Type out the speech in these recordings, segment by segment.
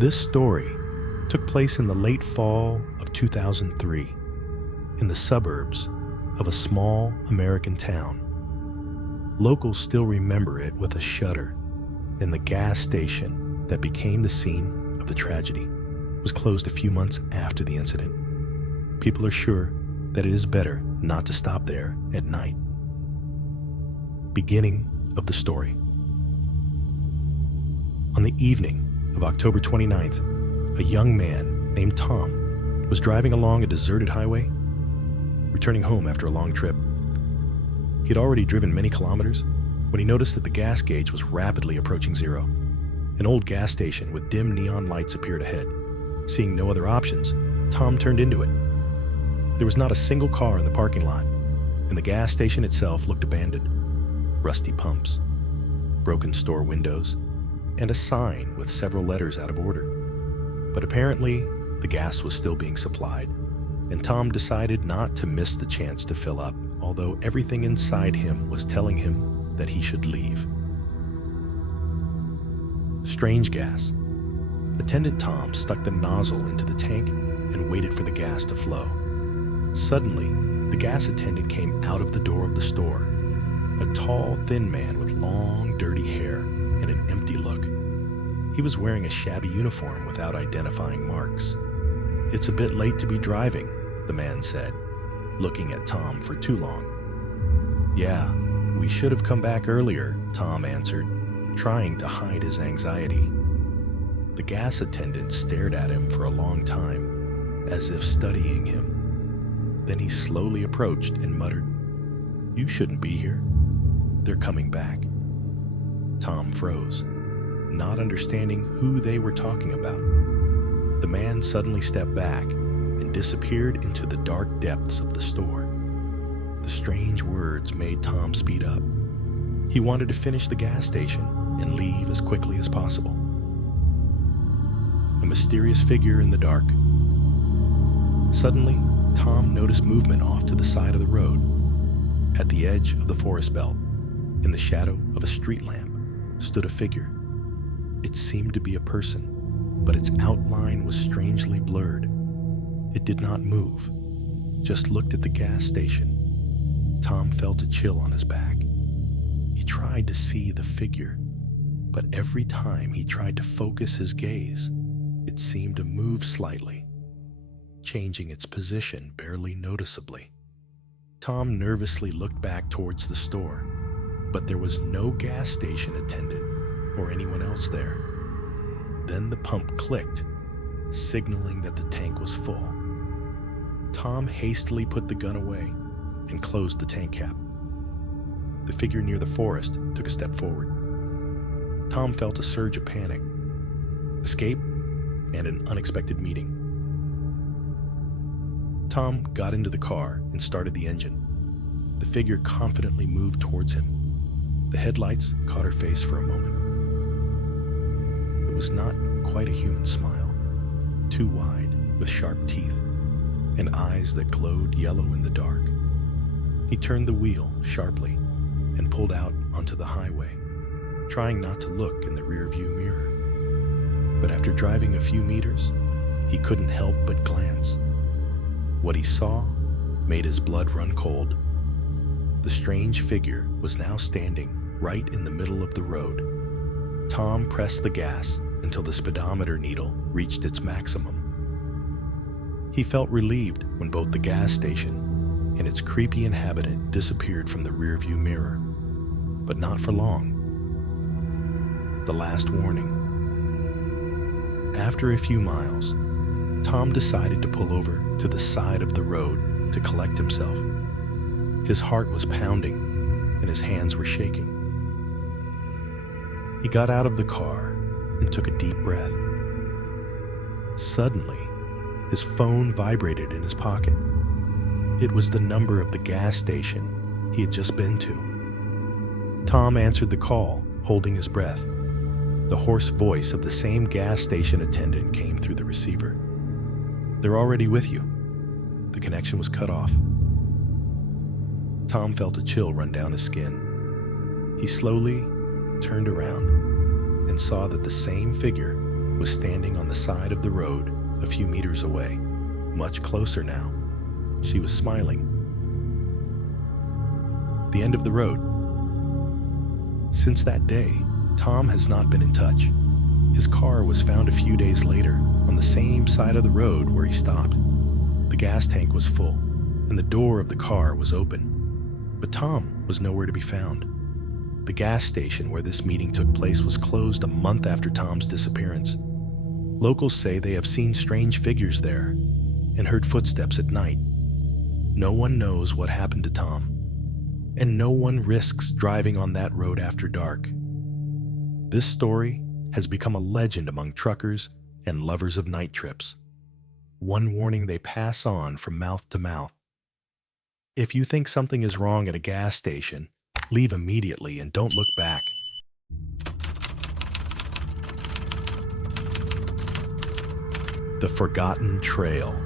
This story took place in the late fall of 2003 in the suburbs of a small American town. Locals still remember it with a shudder, and the gas station that became the scene of the tragedy was closed a few months after the incident. People are sure that it is better not to stop there at night. Beginning of the story. On the evening of October 29th, a young man named Tom was driving along a deserted highway, returning home after a long trip. He had already driven many kilometers when he noticed that the gas gauge was rapidly approaching zero. An old gas station with dim neon lights appeared ahead. Seeing no other options, Tom turned into it. There was not a single car in the parking lot, and the gas station itself looked abandoned. Rusty pumps, broken store windows, and a sign with several letters out of order. But apparently, the gas was still being supplied, and Tom decided not to miss the chance to fill up, although everything inside him was telling him that he should leave. Strange gas. Attendant Tom stuck the nozzle into the tank and waited for the gas to flow. Suddenly, the gas attendant came out of the door of the store, a tall, thin man with long, dirty hair and an empty look. He was wearing a shabby uniform without identifying marks. "It's a bit late to be driving," the man said, looking at Tom for too long. "Yeah, we should have come back earlier," Tom answered, trying to hide his anxiety. The gas attendant stared at him for a long time, as if studying him. Then he slowly approached and muttered, "You shouldn't be here. They're coming back." Tom froze, not understanding who they were talking about. The man suddenly stepped back and disappeared into the dark depths of the store. The strange words made Tom speed up. He wanted to finish the gas station and leave as quickly as possible. A mysterious figure in the dark. Suddenly, Tom noticed movement off to the side of the road. At the edge of the forest belt, in the shadow of a street lamp, stood a figure. It seemed to be a person, but its outline was strangely blurred. It did not move, just looked at the gas station. Tom felt a chill on his back. He tried to see the figure, but every time he tried to focus his gaze, it seemed to move slightly, changing its position barely noticeably. Tom nervously looked back towards the store, but there was no gas station attendant or anyone else there. Then the pump clicked, signaling that the tank was full. Tom hastily put the gun away and closed the tank cap. The figure near the forest took a step forward. Tom felt a surge of panic, escape, and an unexpected meeting. Tom got into the car and started the engine. The figure confidently moved towards him. The headlights caught her face for a moment. It was not quite a human smile, too wide, with sharp teeth, and eyes that glowed yellow in the dark. He turned the wheel sharply and pulled out onto the highway, trying not to look in the rearview mirror. But after driving a few meters, he couldn't help but glance. What he saw made his blood run cold. The strange figure was now standing right in the middle of the road. Tom pressed the gas until the speedometer needle reached its maximum. He felt relieved when both the gas station and its creepy inhabitant disappeared from the rearview mirror. But not for long. The last warning. After a few miles, Tom decided to pull over to the side of the road to collect himself. His heart was pounding and his hands were shaking. He got out of the car and took a deep breath. Suddenly, his phone vibrated in his pocket. It was the number of the gas station he had just been to. Tom answered the call, holding his breath. The hoarse voice of the same gas station attendant came through the receiver. "They're already with you." The connection was cut off. Tom felt a chill run down his skin. He slowly turned around and saw that the same figure was standing on the side of the road a few meters away, much closer now. She was smiling. The end of the road. Since that day, Tom has not been in touch. His car was found a few days later on the same side of the road where he stopped. The gas tank was full, and the door of the car was open. But Tom was nowhere to be found. The gas station where this meeting took place was closed a month after Tom's disappearance. Locals say they have seen strange figures there and heard footsteps at night. No one knows what happened to Tom, and no one risks driving on that road after dark. This story has become a legend among truckers and lovers of night trips. One warning they pass on from mouth to mouth. If you think something is wrong at a gas station, leave immediately and don't look back. The Forgotten Trail.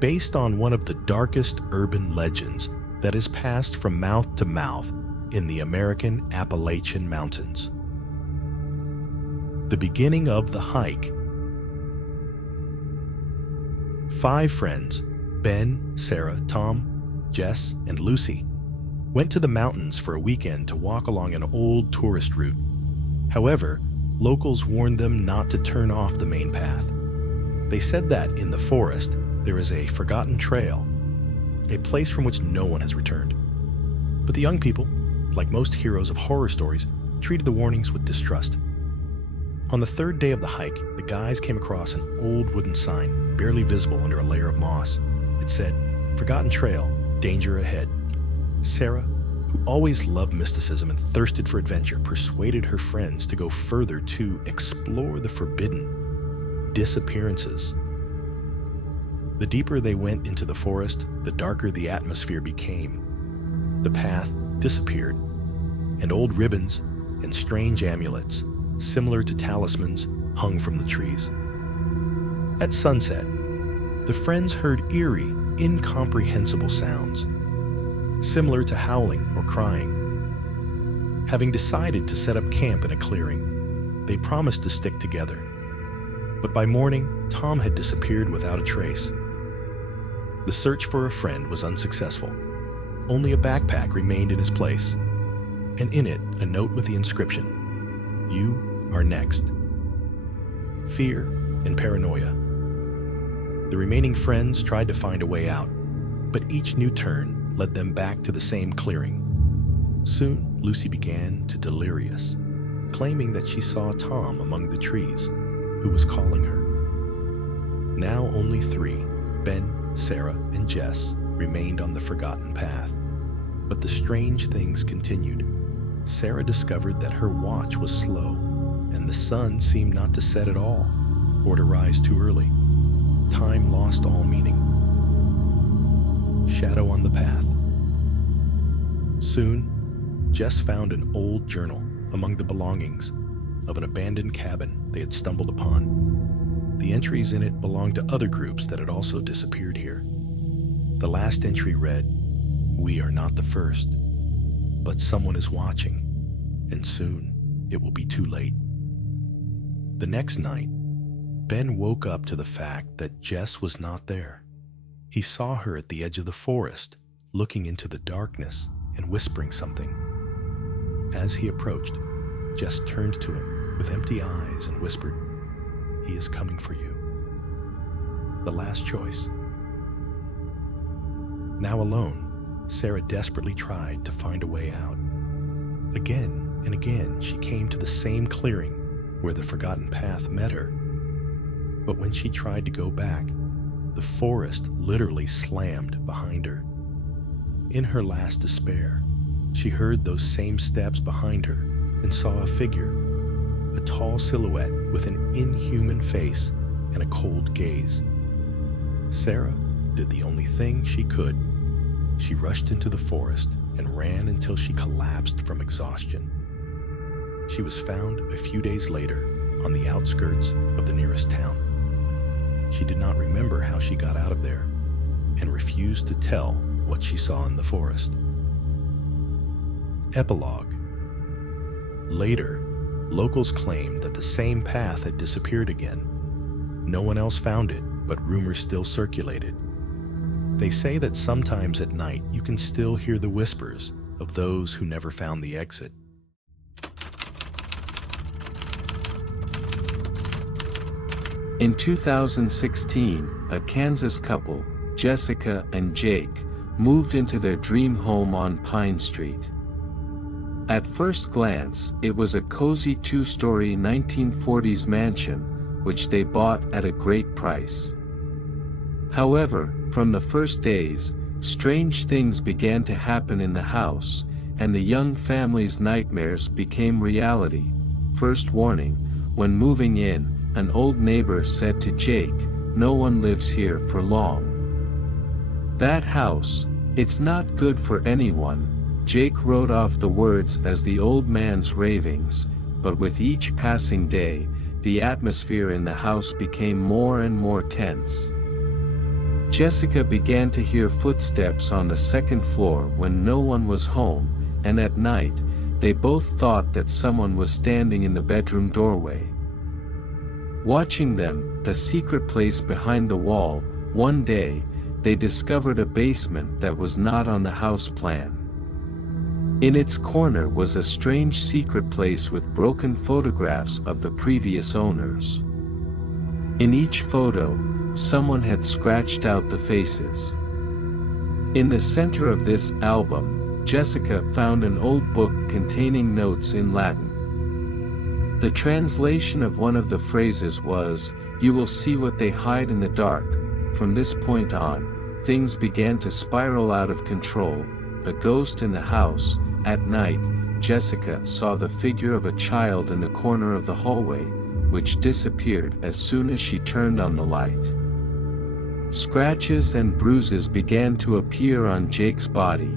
Based on one of the darkest urban legends that is passed from mouth to mouth in the American Appalachian Mountains. The beginning of the hike. 5 friends, Ben, Sarah, Tom, Jess, and Lucy, went to the mountains for a weekend to walk along an old tourist route. However, locals warned them not to turn off the main path. They said that in the forest, there is a forgotten trail, a place from which no one has returned. But the young people, like most heroes of horror stories, treated the warnings with distrust. On the 3rd day of the hike, the guys came across an old wooden sign, barely visible under a layer of moss. It said, "Forgotten Trail, danger ahead." Sarah, who always loved mysticism and thirsted for adventure, persuaded her friends to go further to explore the forbidden disappearances. The deeper they went into the forest, the darker the atmosphere became. The path disappeared, and old ribbons and strange amulets, similar to talismans, hung from the trees. At sunset, the friends heard eerie, incomprehensible sounds, similar to howling or crying. Having decided to set up camp in a clearing, they promised to stick together. But by morning, Tom had disappeared without a trace. The search for a friend was unsuccessful. Only a backpack remained in his place, and in it a note with the inscription, "You are next." Fear and paranoia. The remaining friends tried to find a way out, but each new turn led them back to the same clearing. Soon, Lucy began to delirious, claiming that she saw Tom among the trees, who was calling her. Now only 3, Ben, Sarah, and Jess, remained on the forgotten path. But the strange things continued. Sarah discovered that her watch was slow, and the sun seemed not to set at all, or to rise too early. Time lost all meaning. Shadow on the path. Soon, Jess found an old journal among the belongings of an abandoned cabin they had stumbled upon. The entries in it belonged to other groups that had also disappeared here. The last entry read, "We are not the first, but someone is watching, and soon it will be too late." The next night, Ben woke up to the fact that Jess was not there. He saw her at the edge of the forest, looking into the darkness and whispering something. As he approached, Jess turned to him with empty eyes and whispered, "He is coming for you." The last choice. Now alone, Sarah desperately tried to find a way out. Again and again, she came to the same clearing where the forgotten path met her. But when she tried to go back, the forest literally slammed behind her. In her last despair, she heard those same steps behind her and saw a figure, a tall silhouette with an inhuman face and a cold gaze. Sarah did the only thing she could. She rushed into the forest and ran until she collapsed from exhaustion. She was found a few days later on the outskirts of the nearest town. She did not remember how she got out of there and refused to tell what she saw in the forest. Epilogue. Later, Locals claimed that the same path had disappeared again. No one else found it, but rumors still circulated. They say that sometimes at night you can still hear the whispers of those who never found the exit. In 2016, a Kansas couple, Jessica and Jake, moved into their dream home on Pine Street. At first glance, it was a cozy two-story 1940s mansion, which they bought at a great price. However, from the first days, strange things began to happen in the house, and the young family's nightmares became reality. First warning: when moving in, an old neighbor said to Jake, "No one lives here for long. That house, it's not good for anyone." Jake wrote off the words as the old man's ravings, but with each passing day, the atmosphere in the house became more and more tense. Jessica began to hear footsteps on the second floor when no one was home, and at night, they both thought that someone was standing in the bedroom doorway, watching them. The secret place behind the wall. One day, they discovered a basement that was not on the house plan. In its corner was a strange secret place with broken photographs of the previous owners. In each photo, someone had scratched out the faces. In the center of this album, Jessica found an old book containing notes in Latin. The translation of one of the phrases was, "You will see what they hide in the dark." From this point on, things began to spiral out of control. A ghost in the house. At night, Jessica saw the figure of a child in the corner of the hallway, which disappeared as soon as she turned on the light. Scratches and bruises began to appear on Jake's body,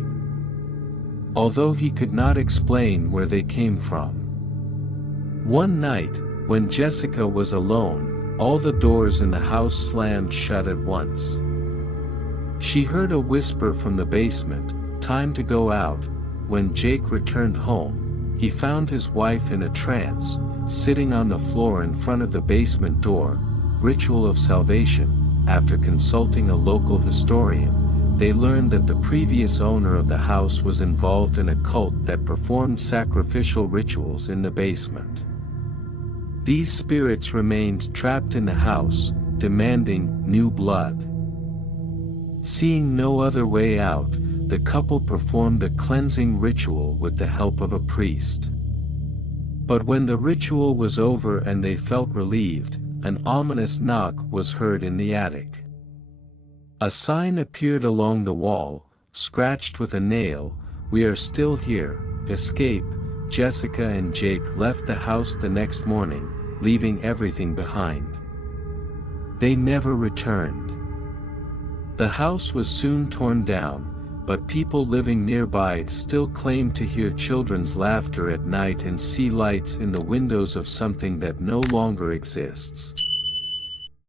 although he could not explain where they came from. One night, when Jessica was alone, all the doors in the house slammed shut at once. She heard a whisper from the basement, "Time to go out." When Jake returned home, he found his wife in a trance, sitting on the floor in front of the basement door. Ritual of salvation. After consulting a local historian, they learned that the previous owner of the house was involved in a cult that performed sacrificial rituals in the basement. These spirits remained trapped in the house, demanding new blood. Seeing no other way out, the couple performed a cleansing ritual with the help of a priest. But when the ritual was over and they felt relieved, an ominous knock was heard in the attic. A sign appeared along the wall, scratched with a nail, "We are still here, escape." Jessica and Jake left the house the next morning, leaving everything behind. They never returned. The house was soon torn down, but people living nearby still claim to hear children's laughter at night and see lights in the windows of something that no longer exists.